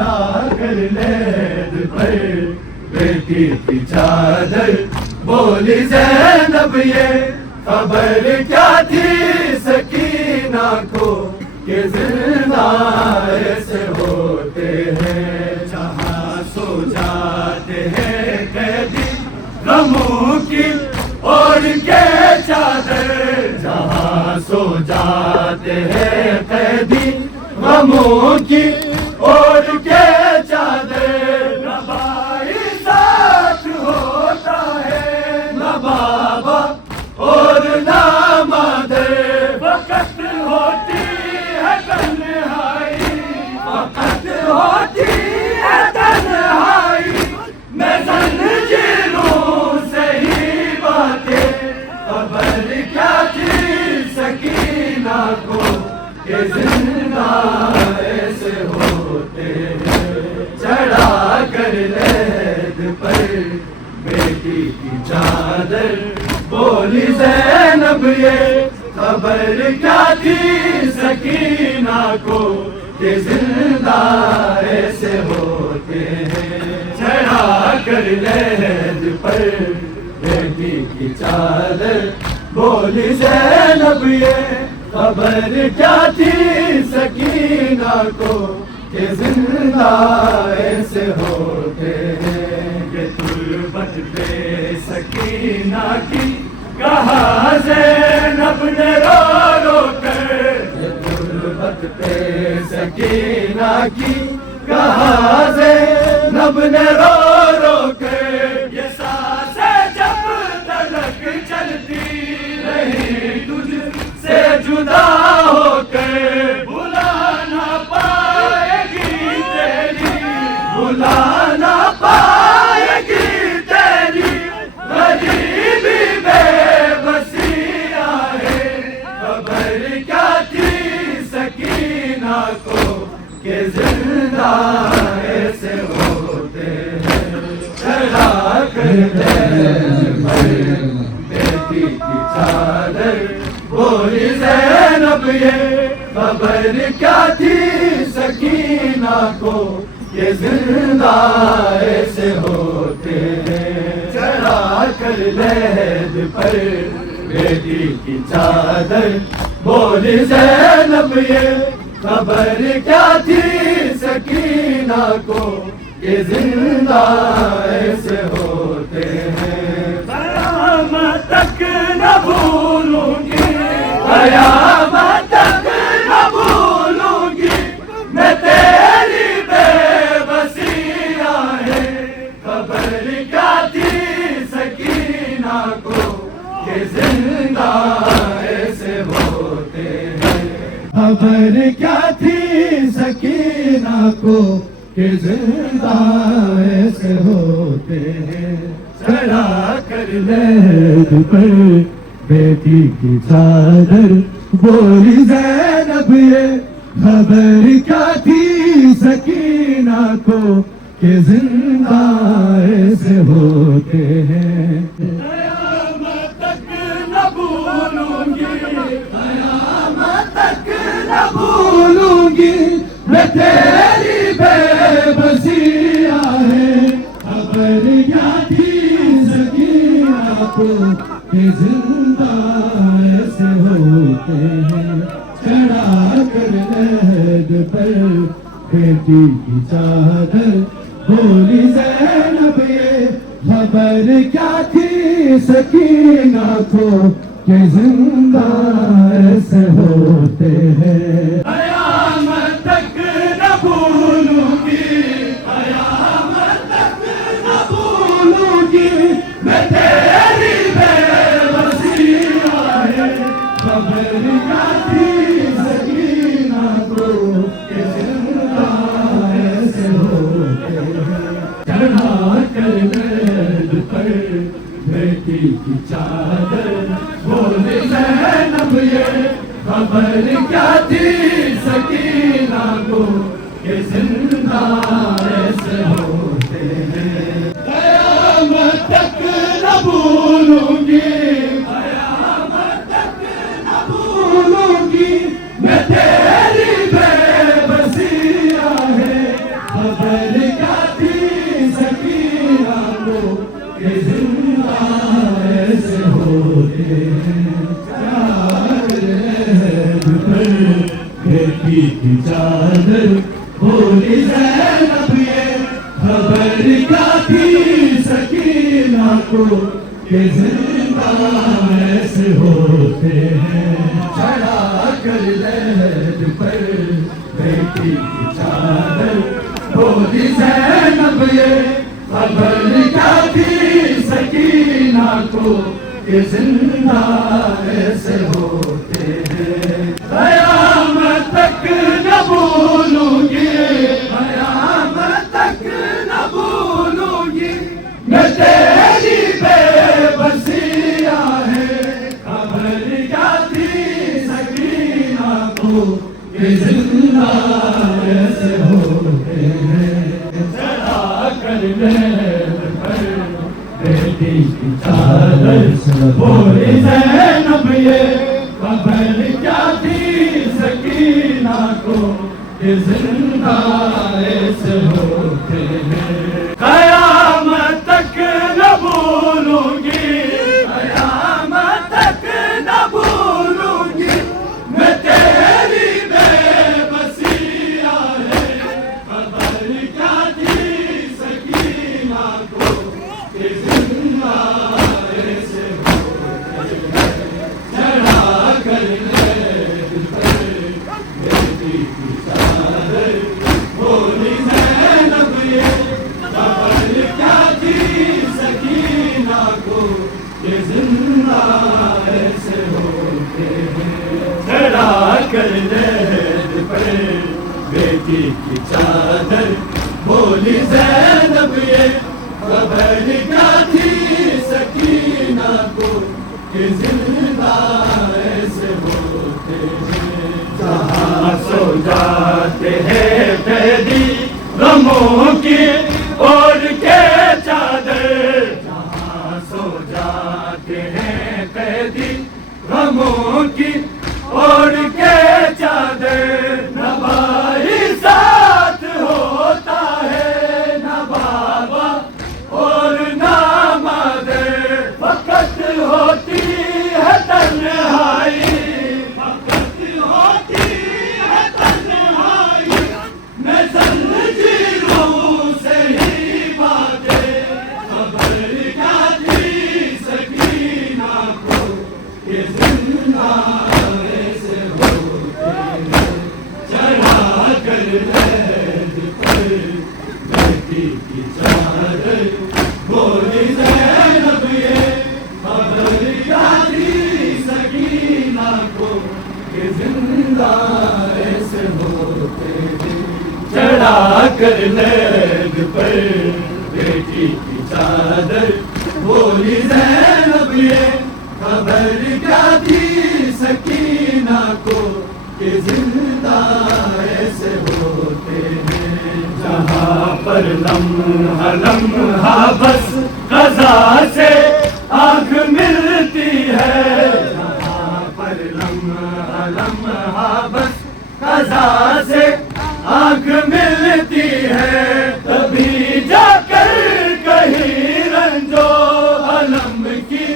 چڑھا کر لید پر بیٹی کی چادر، بولی زینب یہ خبر کیا تھی سکینہ کو کہ زندہ ایسے ہوتے ہیں، جہاں سو جاتے ہیں قیدی غموں کی اوڑھ کے چادر، جہاں سو جاتے ہیں قیدی غموں کی اوڑھ کے چادر، نہ بھائی ساتھ ہوتا ہے نہ بابا اور نہ مادر، وقت ہوتی ہے تنہائی، وقت ہوتی ہے تنہائی، میں زنجیروں سے ہی باتیں، خبر کیا تھی سکینہ کو کہ زندہ ایسے ہوتے ہیں، چڑھا کر لید پر بیٹی کی چادر، بولی زینب یہ خبر کیا تھی سکینہ کو کہ زندہ ایسے ہوتے ہیں، چڑھا کر لید پر بیٹی کی چادر، بولی زینب یہ خبر کیا تھی سکینہ کو کہ زندہ ایسے ہوتے ہیں، کہ تربت پہ سکینہ کی کہا زینب نے رو رو کر، تربت پہ سکینہ کی کہا زینب نے رو رو کر، یہ سانسیں جب تلک چلتی رہی تجھ سے جدا ہو کر، بھلا نہ پائے گی تیری، بھلا نہ پائے گی تیری غریبی بے بسی آئے، خبر کیا تھی سکینہ کو کہ زندہ ایسے ہوتے ہیں، چڑھا کر لید پر بیٹی کی چادر، بولی زینب یہ خبر کیا تھی سکینہ کو کہ زندہ ایسے ہوتے ہیں، چڑھا کر لید پر بیٹی کی چادر، بولی زینب یہ خبر کیا تھی سکینہ کو کہ زندہ ایسے ہوتے ہیں، قیامت تک نہ بھولوں گی، قیامت تک نہ بھولوں گی میں تیری بے بسی آئے، خبر کیا تھی سکینہ کو کہ زندہ ایسے ہوتے ہیں، خبر کیا تھی سکینہ کو کہ زندہ ایسے ہوتے ہیں، چڑھا کر لید پر بیٹی کی چادر، بولی زینب یہ خبر کیا تھی سکینہ کو کہ زندہ ایسے ہوتے ہیں، قیامت تک نہ بھولوں گی، قیامت تک نہ بھولوں گی میں تیری بے بسی آئے، خبر کیا تھی سکینہ کو کہ زندہ ایسے ہوتے ہیں، چڑھا کر لید پر بیٹی کی چادر، بولی زینب یہ خبر کیا تھی سکینہ کو کہ زندہ ایسے ہوتے ہیں، قیامت تک نہ بھولوں گی، قیامت تک نہ بھولوں گی میں تیری بے بسی آئے، خبر کیا تھی سکینہ کو کہ زندہ ایسے ہوتے ہیں، چڑھا کر لید پر بیٹی کی چادر، بولی زینب یہ خبر کیا تھی سکینہ کو کہ زندہ ایسے ہوتے ہیں، قیامت تک نہ بھولوں گی، قیامت تک نہ بھولوں گی میں تیری بے بسی آئے، خبر کیا تھی سکینہ کو کہ زندہ ایسے ہوتے ہیں. بیٹی کی چادر بولی زینب یہ خبر کیا تھی سکینہ کو کہ زندہ ایسے ہوتے ہیں. چڑھا کر لہد پر بیٹی کی چادر بولی زینب یہ خبر کیا تھی سکینہ کو کہ زندہ ایسے ہوتے ہیں. قیامت تک نہ بھولوں گی، قیامت تک نہ بھولوں گی میں تیری بے بسیاں ہے. خبر کیا تھی سکینہ کو کہ زندہ ایسے ہوتے ہیں. چڑھا کر لہد پر بیٹی کی چادر بولی زینب یہ خبر کیا تھی سکینہ کو کہ زندہ ایسے ہوتے ہیں. قیامت تک نہ بھولوں گی، قیامت تک نہ بھولوں گی میں تیری بے بسیاں ہے. خبر کیا تھی سکینہ کو کہ زندہ ایسے ہوتے ہیں. چڑھا کر لہد پر بیٹی کی چادر بولی زینب یہ خبر کیا تھی سکینہ کو کہ زندہ ایسے ہوتے ہیں. چڑھا کر لہد پر بیٹی کی چادر بولی زینب یہ خبر کیا تھی سکینہ کو کہ زندہ ایسے ہوتے ہیں. جہاں سو جاتے ہیں قیدی غموں کی اوڑھ کے چادر، جہاں سو جاتے ہیں قیدی غموں کی اوڑھ کے چادر. نہ بھائی ساتھ ہوتا ہے نہ بابا اور نہ مادر، فقط ہوتی ہے تنہائی، فقط ہوتی ہے تنہائی. میں زنجیروں سے ہی باندھے خبر کیا تھی سکینہ کو کہ زندہ ایسے ہوتے ہیں. چڑھا کر لہد پر بیٹی کی چادر بولی زینب یہ خبر کیا تھی سکینہ کو کہ زندہ ایسے ہوتے ہیں. چڑھا کر لہد پر بیٹی کی چادر بولی زینب یہ خبر کیا تھی سکینہ کو کہ زندہ ایسے ہوتے ہیں. جہاں پر لمحہ لمحہ بس قضا سے آنکھ ملتی ہے، جہاں پر لمحہ لمحہ بس قضا سے آنکھ ملتی ہے، تبھی جا کر کہیں رنجو علم کی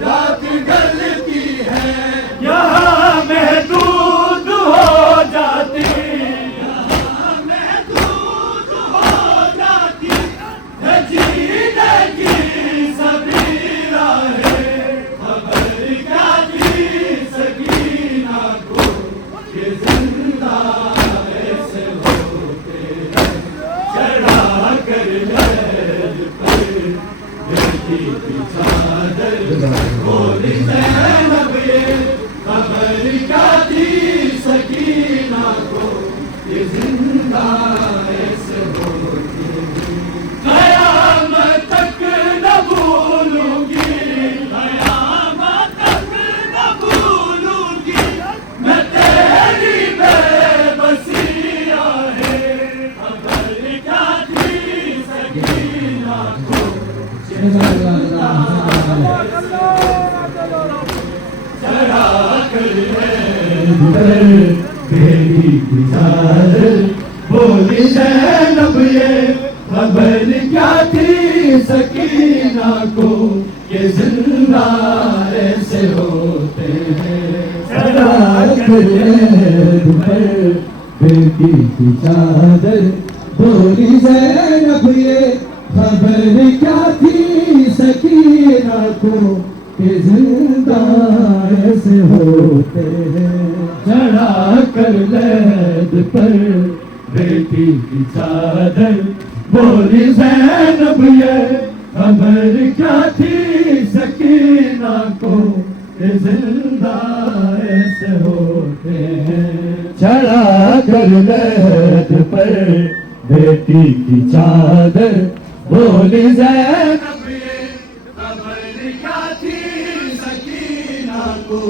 رات گلتی ہے. یہاں محدود ہو جاتی، یہاں محدود ہو جاتی ہے جینے کی سبھی راہیں. خبر کیا تھی سکینہ کو کہ زندہ ایسے ہوتے ہیں. چڑھا کر لہد پر بیٹی کی چادر بولی زینب یہ خبر کیا تھی سکینہ کو کہ زندہ ایسے ہوتے ہیں. قیامت تک نہ بھولوں گی، قیامت تک نہ بھولوں گی میں تیری بے بسیاں ہے. خبر کیا تھی سکینہ کو چڑھا کر لہد پر بیٹی کی چادر بولی زینب کہ زندہ ایسے ہوتے ہیں. چڑھا کر عہد پر بیٹی کی چادر بولی زینب یہ خبر کیا تھی سکینہ کو کہ زندہ ایسے ہوتے ہیں. چڑھا کر عہد پر بیٹی کی چادر بولی زینب یہ خبر کیا تھی سکینہ کو کہ زندہ ایسے ہوتے ہیں. چڑھا کر عہد پر بیٹی کی چادر بولی زینب یہ خبر کیا تھی سکینہ کو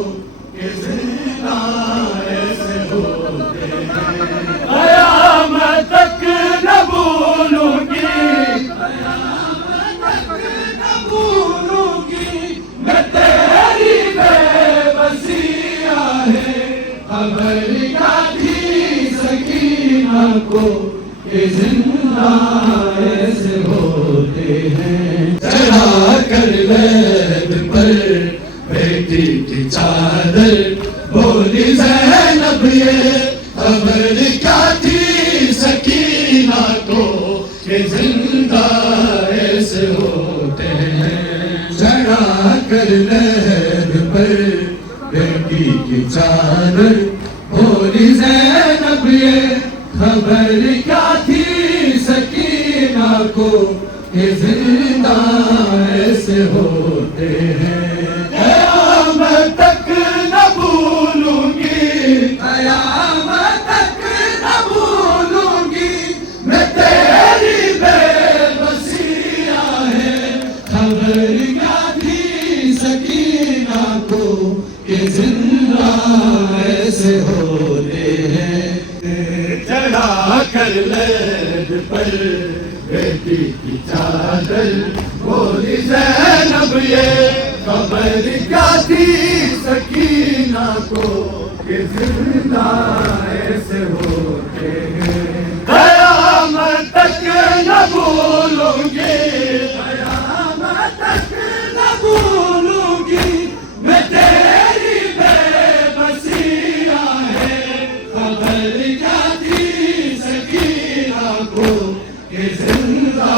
کہ زندہ ایسے ہوتے ہیں. قیامت تک نہ بھولوں گی، قیامت تک نہ بھولوں گی میں تیری بے بسیاں ہے. خبر کیا تھی سکینہ کو کہ زندہ ایسے ہوتے ہیں. چڑھا کر عہد پر بیٹی کی چادر بولی زینب یہ خبر کیا تھی سکینہ کو کہ زندہ ایسے ہوتے ہیں. چڑھا کر عہد پر بیٹی کی چادر بولی زینب یہ خبر کیا تھی سکینہ کو کہ زندہ ایسے ہوتے ہیں. قیامت تک نہ بھولوں گی، قیامت تک نہ بھولوں گی میں تیری بے بسیاں ہے. خبر کیا تھی سکینہ کو کہ زندہ ایسے ہوتے ہیں. چڑھا کر عہد پر بیٹی کی چادر بولی زینب یہ خبر کیا تھی سکینہ کو کہ زندہ ایسے ہوتے ہیں. قیامت تک نہ بھولوں گی، قیامت تک نہ بھولوں گی میں تیری بے بسیاں ہے. خبر کیا تھی سکینہ کو کہ زندہ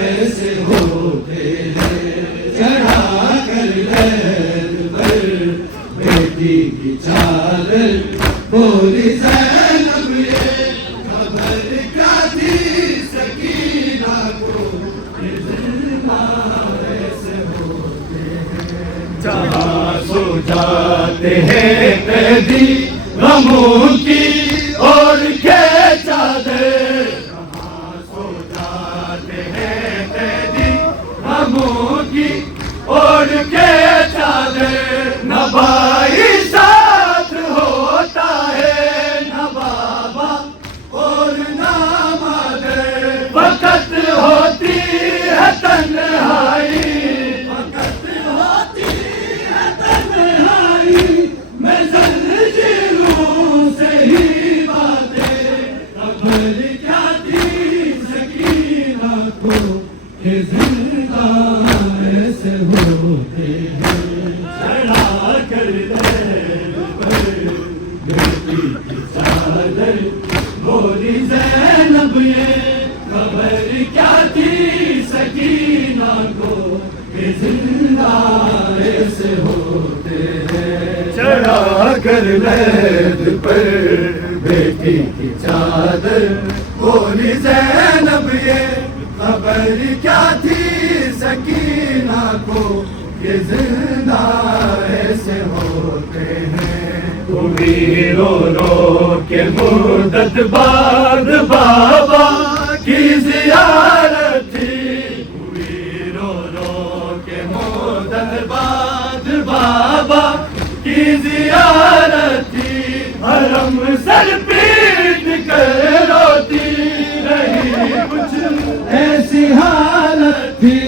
ایسے ہوتے ہیں. چڑھا کر عہد پر بیٹی کی چادر بولی زینب یہ خبر کیا تھی سکینہ کو کہ زندہ ایسے ہوتے ہیں. جہاں سو جاتے ہیں قیدی غموں کی اور کے چادر، کہاں سو جاتے ہیں قیدی غموں کی اور کے چادر. نہ بھائی ساتھ ہوتا ہے، نہ بابا اور نہ مادر. وقت ہوتی ہے تنہائی، وقت ہوتی ہے تنہائی میں زنجیروں سے ہی باتیں. خبر کیا تھی سکینہ کو کہ زندہ ایسے ہوتے ہیں. چڑھا کر عہد پر بیٹی کی چادر بولی زینب یہ خبر کیا تھی سکینہ کو کہ زندہ ایسے ہوتے ہیں. چڑھا کر عہد پر بیٹی کی چادر بولی زینب یہ خبر کیا تھی سکینہ کو کہ زندہ ایسے ہوتے ہیں. تمہیں رو رو کے مدت بعد بابا کی زیارت تھی، تمہیں رو رو کے مدت بعد بابا کی زیارت تھی. حرم سر پیٹ کر روتی رہی کچھ ایسی حالت تھی.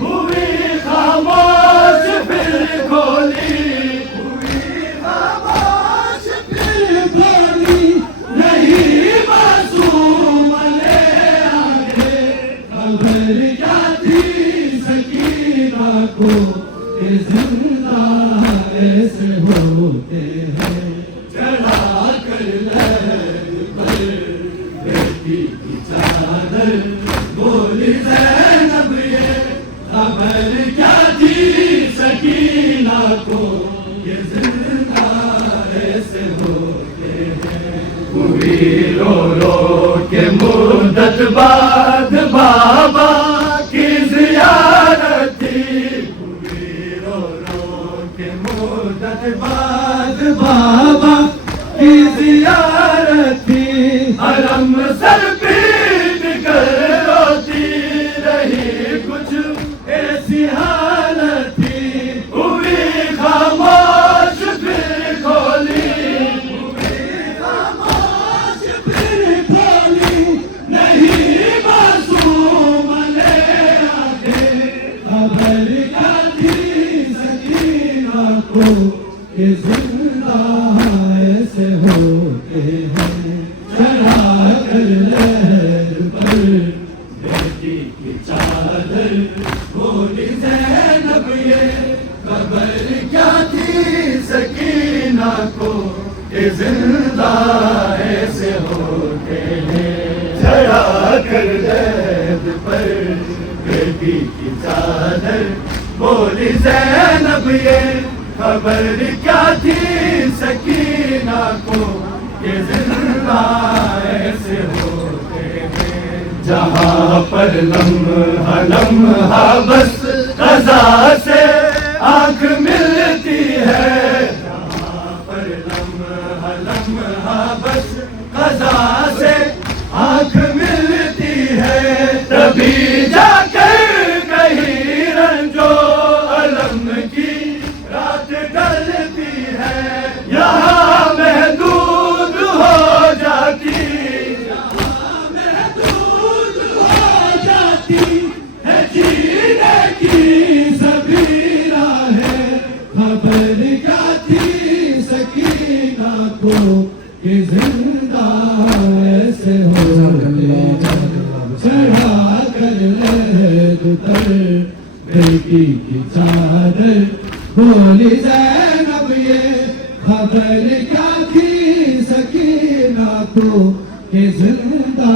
ہوئی خاموش پھر کھولی، ہوئی خاموش پھر کھولی نہیں معصوم لے آگے. خبر کیا تھی سکینہ کو کہ زندہ ایسے ہوتے ہیں، چڑھا کر لہد پر بیٹی کی چادر، بولی زینب یہ خبر کیا تھی سکینہ کو، کہ زندہ ایسے ہوتے ہیں۔ ہوئی رو رو کے مدت بعد بابا کی زیارت تھی، ہوئی رو رو کے مدت بعد بابا کی زیارت تھی، حرم سر پیٹ کر روتی رہی، کچھ ایسی حالت تھی، ہوئی خاموش پھر کھولی، ہوئی خاموش پھر کھولی، نہیں معصوم نے آنکھیں، خبر کیا تھی سکینہ کو، کہ زندہ ایسے ہوتے ہیں، چڑھا کر لہد پر بیٹی کی چادر، بولی زینب یہ خبر کیا تھی سکینہ کو، کہ زندہ ایسے ہوتے ہیں، چڑھا کر لہد پر بیٹی کی چادر، بولی زینب یہ خبر کیا تھی سکینہ کو، کہ زندہ ایسے ہوتے ہیں، جہاں پر لمحہ لمحہ بس قضا سے آنکھ ملتی ہے، جہاں پر لمحہ لمحہ بس قضا سے آنکھ ملتی ہے، تبھی جا کر کہیں رنجو علم کی رات ڈلتی ہے، یہاں محدود ہو جاتی، یہاں محدود ہو جاتی ہے جینے کی سبھی راہیں، خبر کیا تھی سکینہ کو، کہ زندہ ایسے ہوتے ہیں، چڑھا کر لہد پر بیٹی کی چادر، بولی زینب یہ خبر کیا تھی سکینہ کو، کہ زندہ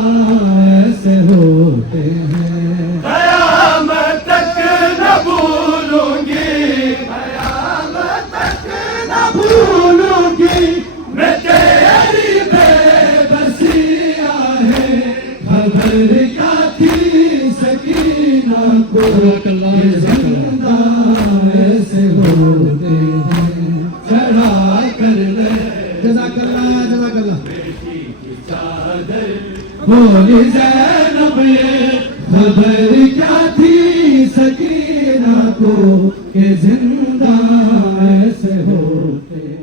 ایسے ہوتے ہیں، قیامت تک نہ بھولوں گی، قیامت تک نہ بھولوں گی میں تیری بے بسی آہیں، خبر کیا تھی سکینہ کو، کہ زندہ ایسے ہوتے ہیں، چڑھا کر لے، جزاک اللہ جزاک اللہ، بیٹی کی چادر، بولی زینب یہ خبر کیا تھی سکینہ کو، کہ زندہ ایسے ہوتے ہیں۔